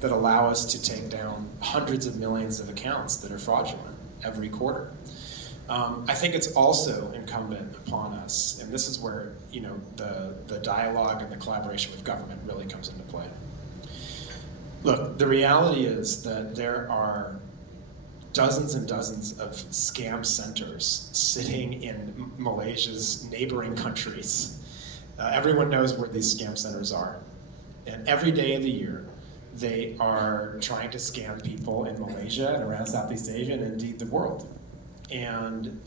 that allow us to take down hundreds of millions of accounts that are fraudulent every quarter. I think it's also incumbent upon us, and this is where the dialogue and the collaboration with government really comes into play. Look, the reality is that there are dozens and dozens of scam centers sitting in Malaysia's neighboring countries. Everyone knows where these scam centers are. And every day of the year, they are trying to scam people in Malaysia and around Southeast Asia and indeed the world. And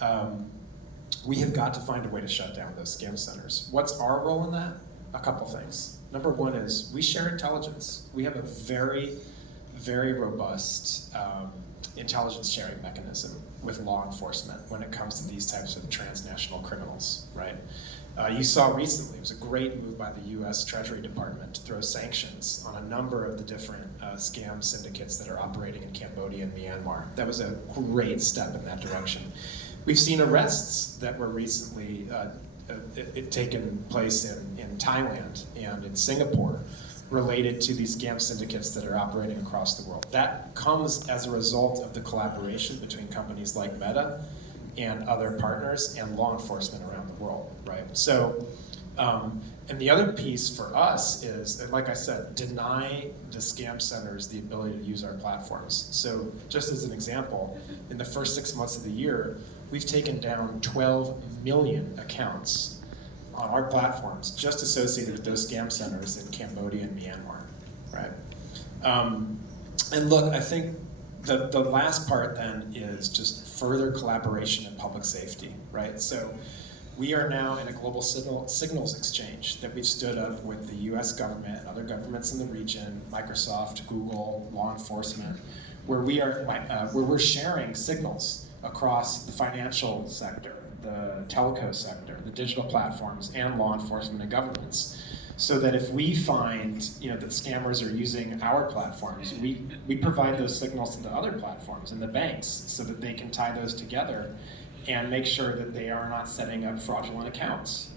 we have got to find a way to shut down those scam centers. What's our role in that? A couple things. Number one is we share intelligence. We have a very, very robust intelligence sharing mechanism with law enforcement when it comes to these types of transnational criminals, right? You saw recently, it was a great move by the US Treasury Department to throw sanctions on a number of the different scam syndicates that are operating in Cambodia and Myanmar. That was a great step in that direction. We've seen arrests that were recently taken place in Thailand and in Singapore related to these scam syndicates that are operating across the world. That comes as a result of the collaboration between companies like Meta and other partners and law enforcement around the world, right? So, and the other piece for us is, like I said, deny the scam centers the ability to use our platforms. So just as an example, in the first 6 months of the year, we've taken down 12 million accounts on our platforms just associated with those scam centers in Cambodia and Myanmar, right? And look, I think the last part then is just further collaboration in public safety, right? So we are now in a global signals exchange that we've stood up with the US government and other governments in the region, Microsoft, Google, law enforcement, where we're sharing signals across the financial sector, the telco sector, the digital platforms, and law enforcement and governments, so that if we find that scammers are using our platforms, we provide those signals to the other platforms and the banks so that they can tie those together and make sure that they are not setting up fraudulent accounts.